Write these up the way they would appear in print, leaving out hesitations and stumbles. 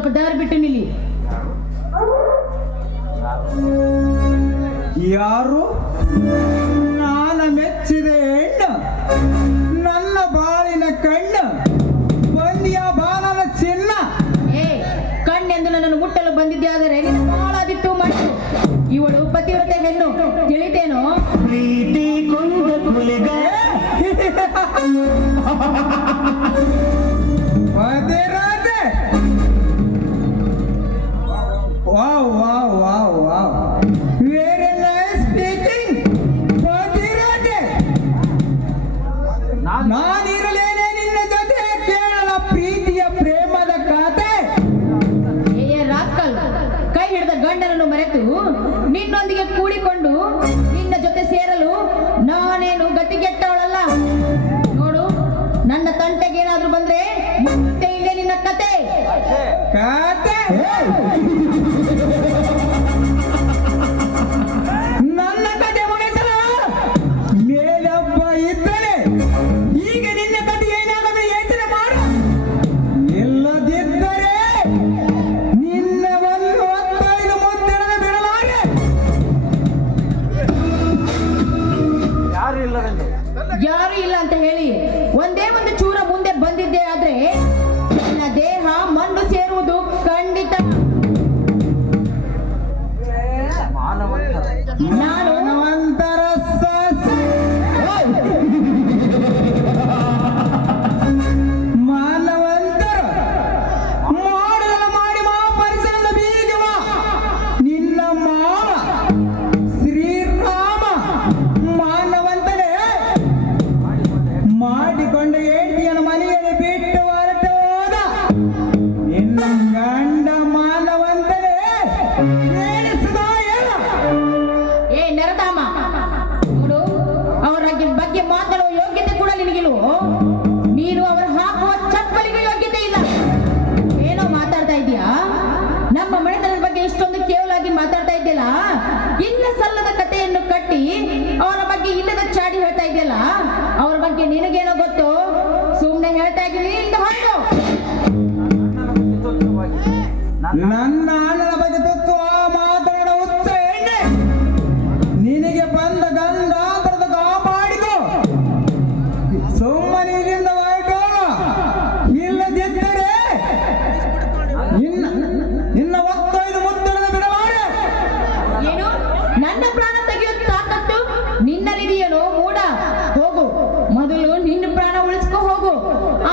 ಸ್ವಲ್ಪ ದಾರಿ ಬಿಟ್ಟು ನಿಲ್ಲಿ. ಯಾರು? ನಾನು ಮೆಚ್ಚಿದ ಹೆಣ್ಣು, ನನ್ನ ಬಾಳಿನ ಕಣ್ಣು, ಬಂದಿಯ ಬಾಲನ ಚಿನ್ನ. ಕಣ್ಣೆಂದು ನನ್ನನ್ನು ಮುಟ್ಟಲು ಬಂದಿದ್ದೆ, ನಿನ್ನ ಬಾಳಾದಿತ್ತು ಮಾಡು. ಇವಳು ಪತಿವ್ರತೆ ಹೆಣ್ಣು, ತಿಳಿತೇನೋ? Preethi wow wow wow wow, very nice speaking. ನಾನಿರಲೇನೆ ನಿನ್ನ ಜೊತೆ ಕೇಳಲ ಪ್ರೀತಿಯ ಪ್ರೇಮದ ಕತೆ. ರಾಸ್ಕಲ್, ಕೈ ಹಿಡಿದ ಗಂಡನನ್ನು ಮರೆತು ನಿನ್ನೊಂದಿಗೆ ಕೂಡಿಕೊಂಡು ನಿನ್ನ ಜೊತೆ ಸೇರಲು ನಾನೇನು ಗತಿಗೆಟ್ಟವಳಲ್ಲ. ನೋಡು, ನನ್ನ ತಂಟೆಗೆ ಏನಾದ್ರೂ ಬಂದ್ರೆ ಮತ್ತೆ ಇಲ್ಲೇ ನಿನ್ನ ಕತೆ. ನನ್ನ ಕತೆ ಮುಗಿಸಲು ಮೇಲೊಬ್ಬ ಇದ್ದರೆ ಈಗ ನಿನ್ನ ಕತೆ ಏನಾದರೂ ಯೋಚನೆ ಮಾಡು. ಇಲ್ಲದಿದ್ದರೆ ನಿನ್ನ ಒಂದು 15 ಮುದ್ದೆರಡು ಬಿಡಲಾರೆ. ಯಾರು ಇಲ್ಲ ಅಂತ ಹೇಳಿ ಒಂದೇ ಒಂದು ಚೂರ ಮುಂದೆ ಬಂದಿದ್ದೆ ಆದ್ರೆ ನನ್ನ ದೇಹ ಮಣ್ಣು ಸೇರುವುದು ಖಂಡಿತ. ನಾನು ಮಾನವಂತರ ಮಾನವಂತರು ಮಾಡಲು ಮಾಡಿ ಮಹಾಪರಿಸರದ ಬೀಗವ ನಿನ್ನ ಮಾವ ಶ್ರೀರಾಮ ಮಾನವಂತನೇ ಮಾಡಿಕೊಂಡ ಹೆಂಡತಿಯನ್ನು ಮನೆಯಲ್ಲಿ ಬಿಟ್ಟು ಹೊರಟು ಹೋದ. ನಿನ್ನ ಗಂಡ ಮಾನವಂತನೇ ಹೇಳಿಸಿದ ಹೇಳ. ನರಧಾಮ, ನೋಡು, ಅವರ ಬಗ್ಗೆ ಮಾತಾಡುವ ಯೋಗ್ಯತೆ ಕೂಡ ನಿನಗಿಲ್ವೋ? ನೀನು ಅವರು ಹಾಕುವ ಚಪ್ಪಲಿಗೆ ಯೋಗ್ಯತೆ ಇಲ್ಲ. ಏನೋ ಮಾತಾಡ್ತಾ ಇದೀಯಾ? ನಮ್ಮ ಮನೆತನದ ಬಗ್ಗೆ ಇಷ್ಟೊಂದು ಕೇವಲಾಗಿ ಮಾತಾಡ್ತಾ ಇದೆಯಲ್ಲ, ಇಲ್ಲ ಸಲ್ಲದ ಕಥೆಯನ್ನು ಕಟ್ಟಿ ಅವರ ಬಗ್ಗೆ ಇಲ್ಲದ ಚಾಡಿ ಹೇಳ್ತಾ ಇದೆಯಲ್ಲ, ಅವ್ರ ಬಗ್ಗೆ ನಿನಗೇನೋ ಗೊತ್ತು? ಸುಮ್ಮನೆ ಹೇಳ್ತಾ ಇದ್ದೀನಿ, ಇಂದ ಹೊರಟು. ನನ್ನ ಅಣ್ಣನ ಬಗ್ಗೆ ತುತ್ತು ಆ ಮಾತನಾಡ ಹುಚ್ಚ ಎಣ್ಣೆ. ನಿನಗೆ ಬಂದ ಗಂಡಾಂತರದ ಕಾಪಾಡಿದು ಸುಮ್ಮನೆ ಇಲ್ಲಿಂದ ಹೊರಟೋಗ. ಇಲ್ಲದಿದ್ದರೆ ನಿನ್ನ 15 ಮುದ್ದೆರಡು ಬಿಡಬಾರೆ. ಏನು? ನನ್ನ ಪ್ರಾಣ ತೆಗೆಯೋ ತಾಕತ್ತು ನಿನ್ನಲ್ಲಿದೆಯೇನೋ ಮೂಡ? ಹೋಗು, ಮೊದಲು ನಿನ್ನ ಪ್ರಾಣ ಉಳಿಸ್ಕೊ ಹೋಗು,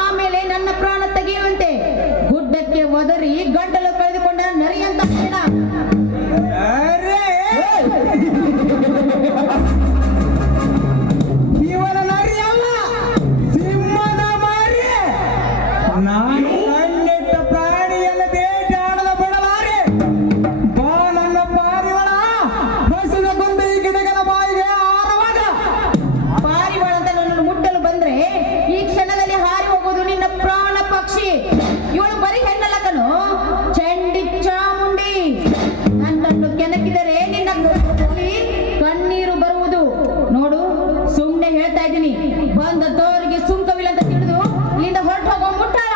ಆಮೇಲೆ ನನ್ನ ಪ್ರಾಣ ತೆಗೆಯುವಂತೆ. ಗುಡ್ಡಕ್ಕೆ ಒದರಿ ಗಂಟಲು ಕಳೆದುಕೊಂಡ ನರಿಯಂತ ಬೇಡ. ಇವನ ನರಿ ಅಲ್ಲ, ಸಿಂಹದ ಮಾರಿ. ನಾನು ಕಣ್ಣಿಟ್ಟ ಪ್ರಾಣಿಯನ್ನು ಬೇಟೆಯಾಡದ ಬಿಡಲಾರೆ. ಬಾ ನನ್ನ ಪಾರಿವಾಳ, ಹಸಿದ ಕೊಂದು ಈ ಗಿಡಗನ ಬಾಯಿಗೆ ಆರವಾಗ. ಪಾರಿವಾಳ ಅಂತ ನನ್ನನ್ನು ಮುಟ್ಟಲು ಬಂದ್ರೆ ಈ ಕ್ಷಣದಲ್ಲಿ ಹಾರಿ ಹೋಗೋದು ನಿನ್ನ ಪ್ರಾಣ ಪಕ್ಷಿ. ಇವಳು ಬರೀ ಹೆಣ್ಣಲ್ಲ ಕಣೋ, ಚಂಡಿ ಚಾಮುಂಡಿ. ನನ್ನನ್ನು ಕೆಣಕಿದರೆ ನಿನ್ನ ಕಣ್ಣಲ್ಲಿ ಕಣ್ಣೀರು ಬರುವುದು. ನೋಡು, ಸುಮ್ಮನೆ ಹೇಳ್ತಾ ಇದ್ದೀನಿ, ಬಂದ ತೋರಿಗೆ ಸುಂಕವಿಲ್ಲ ಅಂತ ತಿಳಿದು ಇಲ್ಲಿಂದ ಹೊರಟು ಹೋಗೋ ಮುಟ್ಟಾಳ.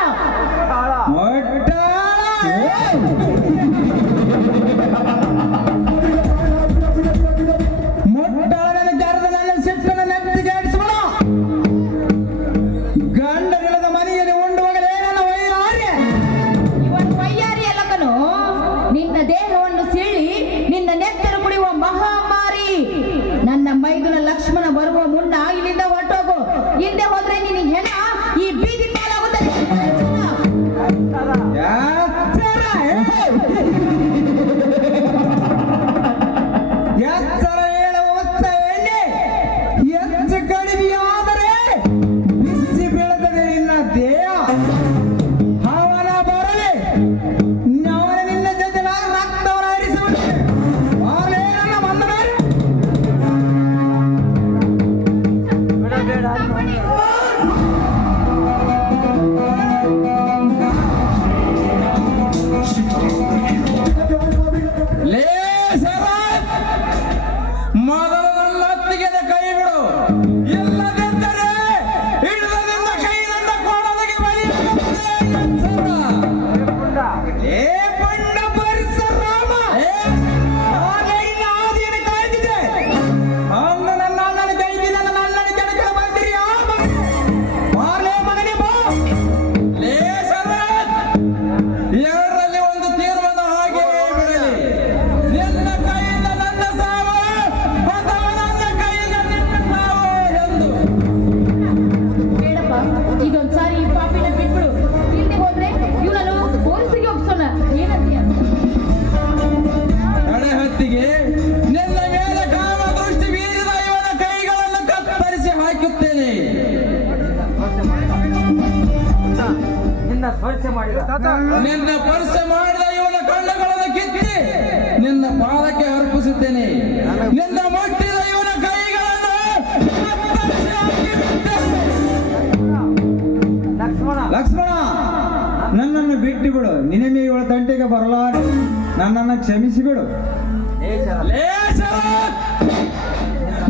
ಮುಟ್ಟಾಳನ ಜಾರದ ನನ್ನ ಸಿಟ್ಟನ್ನು ನೆತ್ತಿಗೆ ಆಡಿಸೋಣ. ಗಂಡನಿಲ್ಲದ ಮನೆಯಲ್ಲಿ ಉಂಡುವಾಗಲೇ ನನ್ನ ವೈರಾರ್ಯ. ಇವನು ವೈಯಾರಿ ಅಲ್ಲ ಕಣೋ, ನಿನ್ನ ದೇಹವನ್ನು ಸೀಳಿ ನಿನ್ನ ನೆತ್ತರು ಕುಡಿಯುವ ಮಹಾಮಾರಿ. ನನ್ನ ಮೈದುನ ಲಕ್ಷ್ಮಣ ಬರುವ ಮುನ್ನ ಇಲ್ಲಿಂದ ಹೊರಟೋಗು. ಹಿಂದೆ ಹೋದ್ರೆ ನಿನ್ನ ಹೆಣ ಈ ಬೀದಿ ಪಾಲಾಗುತ್ತದೆ. ಎಚ್ಚರ ಹೇಳುವ ಹೊತ್ತ ಎಣ್ಣೆ ಹೆಚ್ಚು ಕಡಿಮೆಯಾದರೆ ಬಿಸಿ ಬೀಳುತ್ತದೆ ನಿನ್ನ ದೇಹ. ಅವನ ಬರಲಿ, ಅವನ ನಿನ್ನ ಜೊತೆ ರಕ್ತವನ್ನು ಹರಿಸಿಬಿಡುತ್ತೆ. ಅವನೇ ನನ್ನ ಬಂದ ಮೇಲೆ ಲೇ ಶರತ್, ಮೊದಲು ನನ್ನ ಹತ್ತಿಗೆ ಕೈ ಬಿಡು. ಇಲ್ಲದಿದ್ದರೆ ಹಿಡಿದ ನಿನ್ನ ಕೈಯಿಂದ ಕೊಡಲಿಗೆ ಬಲಿ. ಏ ನಿನ್ನ ಸ್ಪರ್ಶ ಮಾಡಿದ ಇವನ ಕಣ್ಣುಗಳನ್ನು ಕಿತ್ತಿ ನಿನ್ನ ಪಾದಕ್ಕೆ ಅರ್ಪಿಸುತ್ತೇನೆ. ನಿನ್ನ ಮುಟ್ಟಿದ ಇವನ ಕೈಗಳನ್ನು ಕತ್ತರಿಸಿ ಹಾಕಿಬಿಡುತ್ತೇನೆ. ಲಕ್ಷ್ಮಣ, ನನ್ನನ್ನು ಬಿಟ್ಟು ಬಿಡು. ನಿನಗೆ ಇವಳ ತಂಟೆಗೆ ಬರಲಾರೆ. ನನ್ನನ್ನು ಕ್ಷಮಿಸಿಬಿಡು. ಲೇಸರ,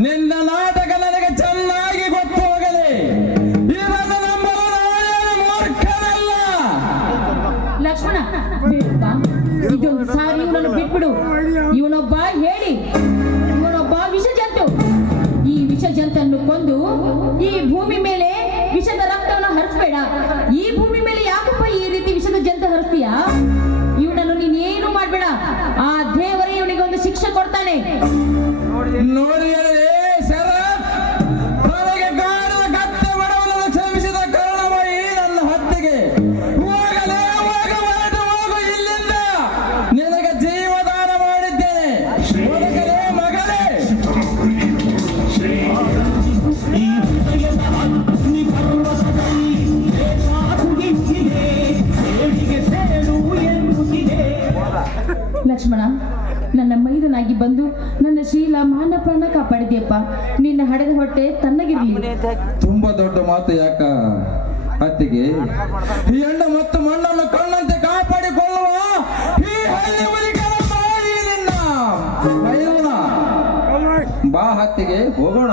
ನಿನ್ನ ನಾಟಕ ನನಗೆ ಚೆನ್ನಾಗಿ ಗೊತ್ತು ಹೋಗಲಿ. ಇದನ್ನು ನಂಬಲು ನಾನೇನು ಮೂರ್ಖನಲ್ಲ. ಲಕ್ಷ್ಮಣ ಬೇಡಪ್ಪ, ಇದೊಂದು ಸಾರಿ ಇವನನ್ನು ಬಿಟ್ಬಿಡು. ಇವನೊಬ್ಬ ಹೇಳಿ, ಇವನೊಬ್ಬ ವಿಷ ಜಂತು. ಈ ವಿಷ ಜಂತನ್ನು ಕೊಂದು ಈ ಭೂಮಿ ಮೇಲೆ ವಿಷದ ರಕ್ತವನ್ನು ಹರಿಸ್ಬೇಡ. ಈ ಭೂಮಿ ಮೇಲೆ ಯಾಕಪ್ಪ ಈ ರೀತಿ ವಿಷದ ಜಂತು ಹರಿಸ್ತೀಯಾ? ಇವನನ್ನು ನೀನೇನು ಮಾಡ್ಬೇಡ. ಆ ದೇವರೇ ಇವನಿಗೆ ಒಂದು ಶಿಕ್ಷೆ ಕೊಡ್ತಾನೆ. ನೋಡಿ ಶರತ್, ನನಗೆ ಕಾಡಿದ ಕತ್ತೆ ಬಡವನನ್ನು ಕ್ಷಮಿಸಿದ ಕಾರಣವಾಗಿ ನನ್ನ ಹತ್ತಿಗೆ ಹೋಗಲೇ ಹೊರಟು ಹೋಗು ಇಲ್ಲಿಂದ. ನಿನಗೆ ಜೀವದಾನ ಮಾಡಿದ್ದೇನೆ. ಬದುಕಲೇ ಮಗಲೇ. ಲಕ್ಷ್ಮಣ, ನನ್ನ ಮೈದನಾಗಿ ಬಂದು ನನ್ನ ಶೀಲ ಮಾನ ಪ್ರಾಣ ಕಾಪಾಡಿದ್ಯಪ್ಪ. ನಿನ್ನ ಹಡೆದ ಹೊಟ್ಟೆ ತನ್ನಗಿರ್ಲಿ. ತುಂಬಾ ದೊಡ್ಡ ಮಾತು ಯಾಕ ಅತ್ತಿಗೆ? ಈ ಹೆಣ್ಣು ಮತ್ತು ಮಣ್ಣನ್ನು ಕಣ್ಣಂತೆ ಕಾಪಾಡಿಕೊಳ್ಳುವ ಈ ಹಳ್ಳಿ ಹುಲಿಗಳ ಬಾಯಿ ನಿನ್ನ ಬಾ ಹತ್ತಿಗೆ ಹೋಗೋಣ.